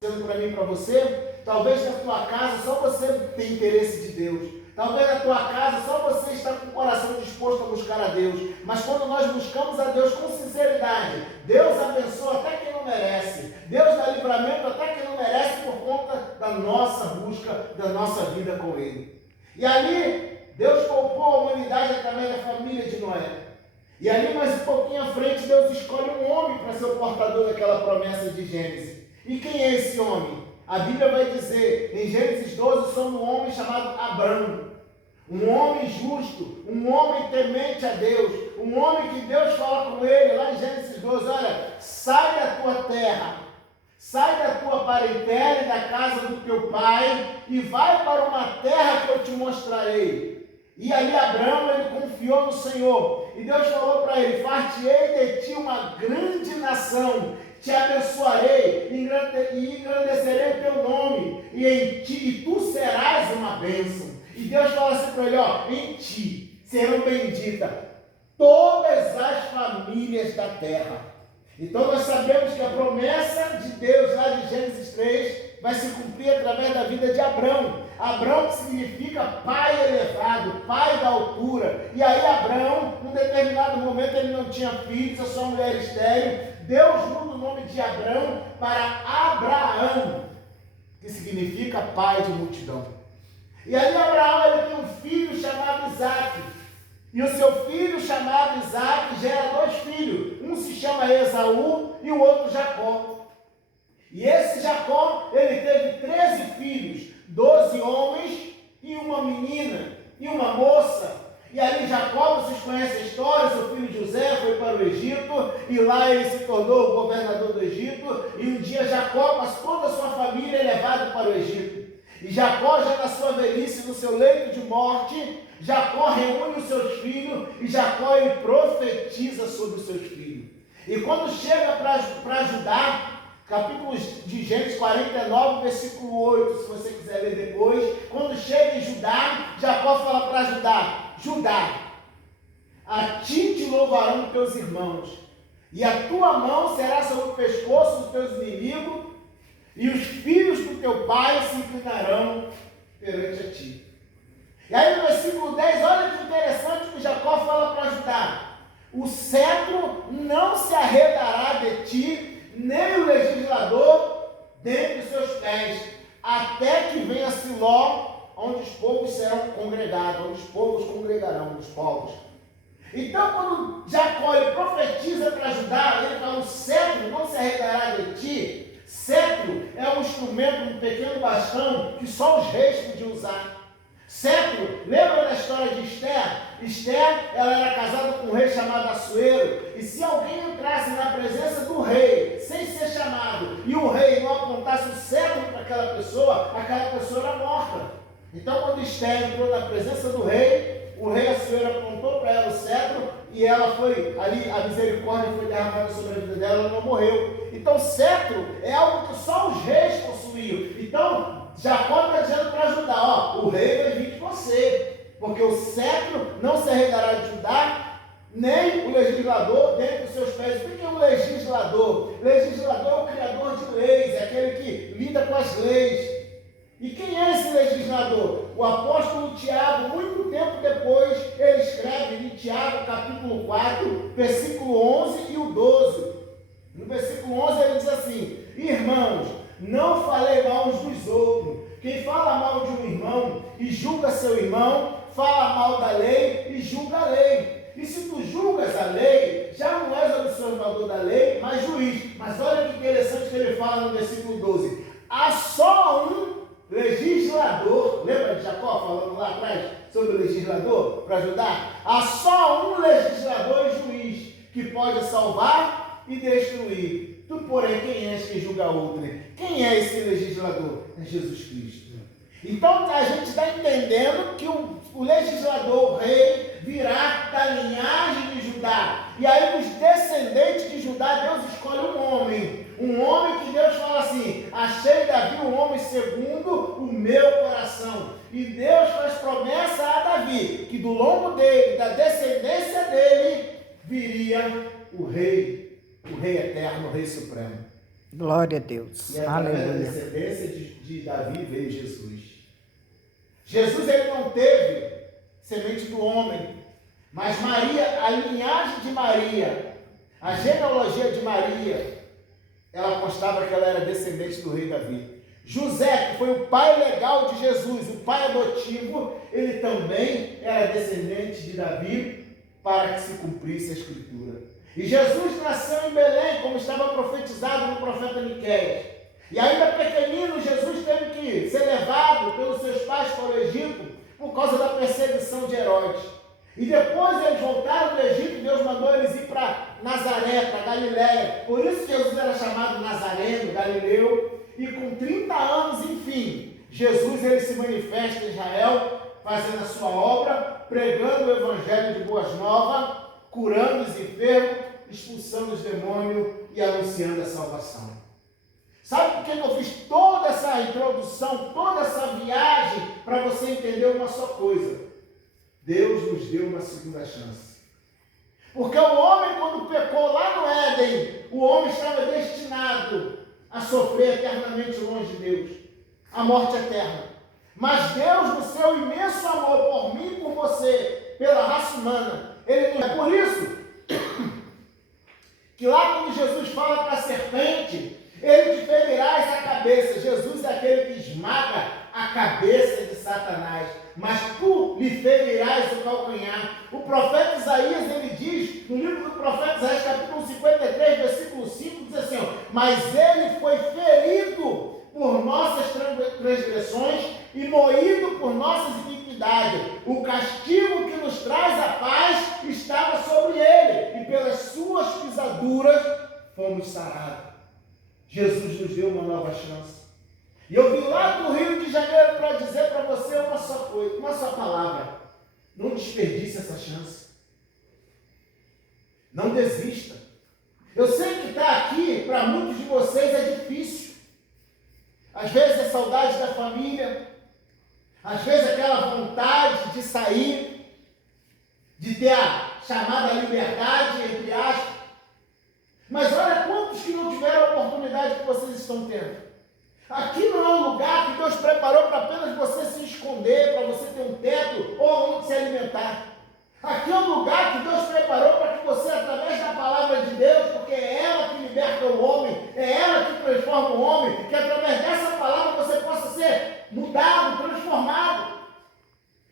para mim e para você, talvez na tua casa só você tem interesse de Deus. Talvez na tua casa só você está com o coração disposto a buscar a Deus. Mas quando nós buscamos a Deus com sinceridade, Deus abençoa até quem não merece. Deus dá livramento até quem não merece por conta da nossa busca, da nossa vida com Ele. E ali, Deus poupou a humanidade através da família de Noé. E ali, mais um pouquinho à frente, Deus escolhe um homem para ser o portador daquela promessa de Gênesis. E quem é esse homem? A Bíblia vai dizer, em Gênesis 12, sobre um homem chamado Abrão. Um homem justo, um homem temente a Deus, um homem que Deus fala com ele, lá em Gênesis 12, olha, sai da tua terra, sai da tua parentela e da casa do teu pai, e vai para uma terra que eu te mostrarei. E ali Abrão, ele confiou no Senhor, e Deus falou para ele, far-te-ei de ti uma grande nação, te abençoarei, e engrandecerei o teu nome, e tu serás uma bênção. E Deus fala assim para ele, em ti serão benditas todas as famílias da terra. Então nós sabemos que a promessa de Deus lá de Gênesis 3 vai se cumprir através da vida de Abrão. Abrão que significa pai elevado, pai da altura. E aí Abrão, num determinado momento, ele não tinha filhos, a sua mulher estéril. Deus muda o nome de Abrão para Abraão, que significa pai de multidão. E aí Abraão, ele tem um filho chamado Isaac. E o seu filho chamado Isaac gera dois filhos. Um se chama Esaú e o outro Jacó. E esse Jacó, ele teve 13 filhos, 12 homens e uma menina e uma moça. E ali Jacó, vocês conhecem a história, seu filho José foi para o Egito, e lá ele se tornou o governador do Egito, e um dia Jacó, mas toda a sua família é levado para o Egito. E Jacó, já na sua velhice, no seu leito de morte, Jacó reúne os seus filhos, e Jacó, ele profetiza sobre os seus filhos. E quando chega para Judá, capítulo de Gênesis 49, versículo 8, se você quiser ler depois, quando chega em Judá, Jacó fala para Judá, Judá, a ti te louvarão teus irmãos, e a tua mão será sobre o pescoço dos teus inimigos, e os filhos do teu pai se inclinarão perante a ti. E aí no versículo 10, olha que interessante que Jacó fala para Judá, o cetro não se arredará de ti, nem o legislador dentre os seus pés, até que venha Siló, onde os povos serão congregados, onde os povos congregarão, os povos. Então, quando Jacó ele profetiza para Judá, ele fala, o cetro não se arredará de ti. Cetro é um instrumento, um pequeno bastão, que só os reis podiam usar. Cetro, lembra da história de Esther? Esther, ela era casada com um rei chamado Assuero, e se alguém entrasse na presença do rei, sem ser chamado, e o rei não apontasse o cetro para aquela pessoa era morta. Então, quando Esther entrou na presença do rei, o rei Assuero apontou para ela o cetro, e ela foi, ali a misericórdia foi derramada sobre a vida dela, ela não morreu. Então, cetro é algo que só os reis possuíam. Então, Jacó está dizendo para Judá, o rei vai vir de você, porque o cetro não se arredará de Judá, nem o legislador dentre os seus pés. O que é um legislador? O legislador é o criador de leis, é aquele que lida com as leis. E quem é esse legislador? O apóstolo Tiago, muito tempo depois, ele escreve em Tiago, capítulo 4, versículo 11 e o 12. No versículo 11 ele diz assim, irmãos, não falei mal uns dos outros. Quem fala mal de um irmão e julga seu irmão, fala mal da lei e julga a lei. E se tu julgas a lei, já não és observador da lei, mas juiz. Mas olha que interessante que ele fala no versículo 12. Há só um legislador, lembra de Jacó falando lá atrás sobre o legislador para ajudar? Há só um legislador e juiz que pode salvar e destruir. Tu, porém, quem és que julga outro? Quem é esse legislador? É Jesus Cristo. Então a gente está entendendo que o legislador, o rei, virá da linhagem de Judá. E aí, dos descendentes de Judá, Deus escolhe um homem que Deus fala assim, achei Davi um homem segundo o meu coração. E Deus faz promessa a Davi, que do longo dele, da descendência dele, viria o rei eterno, o rei supremo. Glória a Deus. E através da Aleluia. descendência de Davi veio Jesus. Jesus ele não teve semente do homem, mas Maria, a linhagem de Maria, a genealogia de Maria, ela constava que ela era descendente do rei Davi. José, que foi o pai legal de Jesus, o pai adotivo, ele também era descendente de Davi, para que se cumprisse a Escritura. E Jesus nasceu em Belém, como estava profetizado no profeta Miqueias. E ainda pequenino, Jesus teve que ser levado pelos seus pais para o Egito, por causa da perseguição de Herodes. E depois eles voltaram do Egito, e Deus mandou eles ir para Nazaré, para Galiléia. Por isso Jesus era chamado Nazareno, Galileu. E com 30 anos, enfim, Jesus ele se manifesta em Israel, fazendo a sua obra, pregando o evangelho de boas novas, curando os enfermos, expulsando os demônios e anunciando a salvação. Sabe por que eu fiz toda essa introdução, toda essa viagem, para você entender uma só coisa? Deus nos deu uma segunda chance. Porque o homem, quando pecou lá no Éden, o homem estava destinado a sofrer eternamente longe de Deus, a morte eterna. Mas Deus, no seu imenso amor por mim e por você, pela raça humana, Ele não é por isso que lá quando Jesus fala para a serpente, ele te ferirás a cabeça. Jesus é aquele que esmaga a cabeça de Satanás, mas tu lhe ferirás o calcanhar. O profeta Isaías, ele diz, no livro do profeta Isaías, capítulo 53, versículo 5, diz assim, ó, mas ele foi ferido por nossas transgressões e moído por nossas iniquidades. O castigo que nos traz a paz estava sobre ele, e pelas suas pisaduras fomos sarados. Jesus nos deu uma nova chance. E eu vim lá do Rio de Janeiro para dizer para você uma só coisa, uma só palavra. Não desperdice essa chance. Não desista. Eu sei que estar aqui, para muitos de vocês, é difícil. Às vezes é saudade da família, às vezes aquela vontade de sair, de ter a chamada liberdade, entre aspas. Mas olha quantos que não tiveram a oportunidade que vocês estão tendo. Aqui não é um lugar que Deus preparou para apenas você se esconder, para você ter um teto ou onde se alimentar. Aqui é um lugar que Deus preparou para que você, através da palavra de Deus, porque é ela que liberta o homem, é ela que transforma o homem, que através dessa palavra você possa ser mudado, transformado.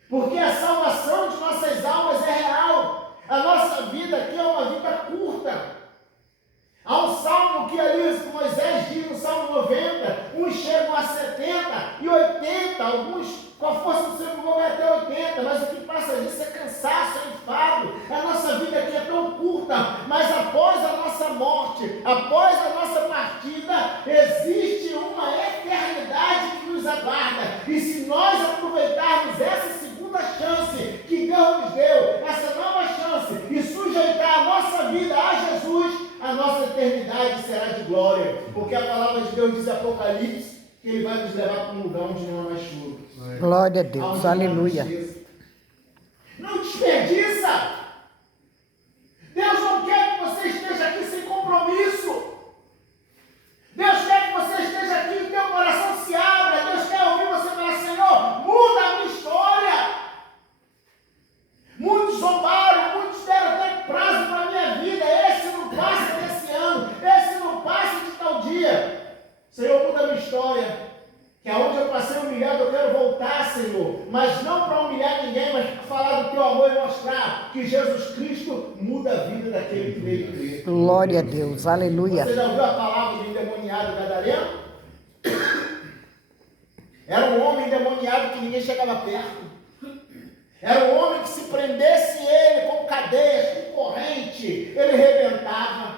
Porque a salvação de nossas almas é real. A nossa vida aqui é uma vida curta. Há um salmo que ali Moisés diz no Salmo 90, uns chegam a 70 e 80, alguns com a força do seu vão até 80, mas o que passa disso é cansaço, é enfado. A nossa vida aqui é tão curta, mas após a nossa morte, após a nossa partida, existe uma eternidade que nos aguarda. E se nós aproveitarmos essa segunda chance que Deus nos deu, essa nova chance, e sujeitar a nossa vida a Jesus, a nossa eternidade será de glória, porque a palavra de Deus diz em Apocalipse que Ele vai nos levar para um lugar onde não há mais choro. Glória a Deus, aleluia. Não desperdiça! Deus não quer que você esteja aqui sem compromisso. Deus quer que você esteja aqui e teu coração se abra. Deus quer ouvir você falar, Senhor, muda a minha história. Muitos zombaram, muitos deram até prazo para a minha vida. Esse não passa desse ano, esse não passa de tal dia. Senhor, muda a minha história. Que aonde eu passei humilhado, eu quero voltar, Senhor. Mas não para humilhar ninguém, mas para falar do teu amor e mostrar que Jesus Cristo muda a vida daquele que veio crer. Glória a Deus, aleluia. Você já ouviu a palavra do endemoniado gadareno? Era um homem endemoniado que ninguém chegava perto. Era um homem que se prendesse ele com cadeias, com corrente, ele rebentava.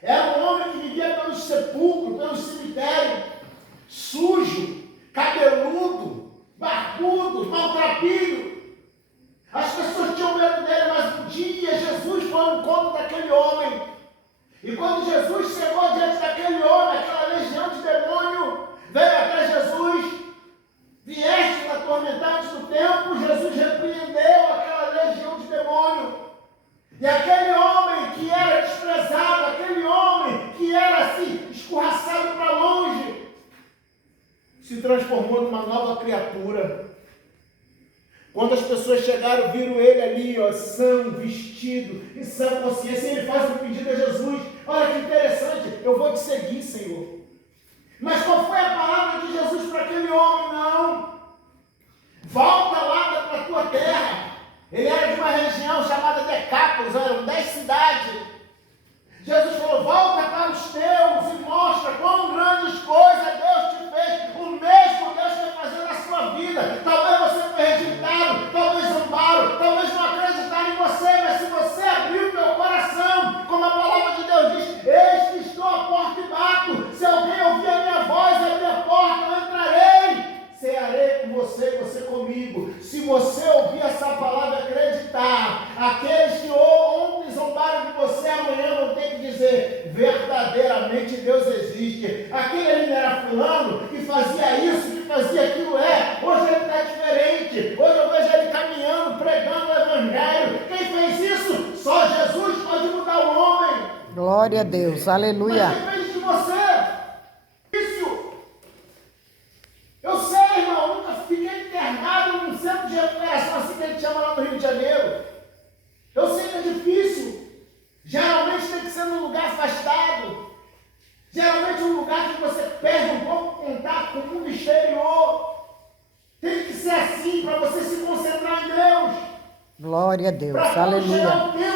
Era um homem que vivia pelos sepulcros, pelos cemitérios, sujo, cabeludo, barbudo, maltrapilho. As pessoas tinham medo dele, mas um dia Jesus foi ao encontro daquele homem. E quando Jesus chegou diante daquele homem, aquela legião de demônio veio até Jesus. Vieste atormentantes do tempo, Jesus repreendeu aquela legião de demônio. E aquele homem que era desprezado, aquele homem que era assim, escorraçado, se transformou numa nova criatura. Quando as pessoas chegaram, viram ele ali, ó, são, vestido, em sã consciência, e ele faz um pedido a Jesus. Olha que interessante, eu vou te seguir, Senhor. Mas qual foi a palavra de Jesus para aquele homem? Não. Volta lá para a tua terra. Ele era de uma região chamada Decápolis, eram 10 cidades. Jesus falou, volta para os teus e mostra quão grandes coisas Deus te fez. O mesmo Deus quer fazer na sua vida. Talvez você foi rejeitado, talvez zombaram, talvez não acreditaram em você, mas se você abrir o teu coração, como a palavra de Deus diz, eis que estou à porta e bato. Se alguém ouvir a minha voz, abrir a porta, eu entrarei. Cearei com você, você comigo. Se você ouvir essa palavra e acreditar, aqueles que ontem zombaram de você, amanhã vão ter que dizer, verdadeiramente Deus existe. Aquele ali não era fulano que fazia isso, que fazia aquilo, hoje ele está diferente. Hoje eu vejo ele caminhando, pregando o evangelho. Quem fez isso? Só Jesus pode mudar o homem. Glória a Deus, aleluia. Mas quem fez de você? Isso. Eu sei, irmão, nunca fiquei internado num centro de recuperação, assim que a gente chama lá no Rio de Janeiro. Eu sei que é difícil. Geralmente tem que ser num lugar afastado. Geralmente um lugar que você perde um pouco o contato com o mundo exterior. Tem que ser assim para você se concentrar em Deus. Glória a Deus, Para quando chegar aleluia. o tempo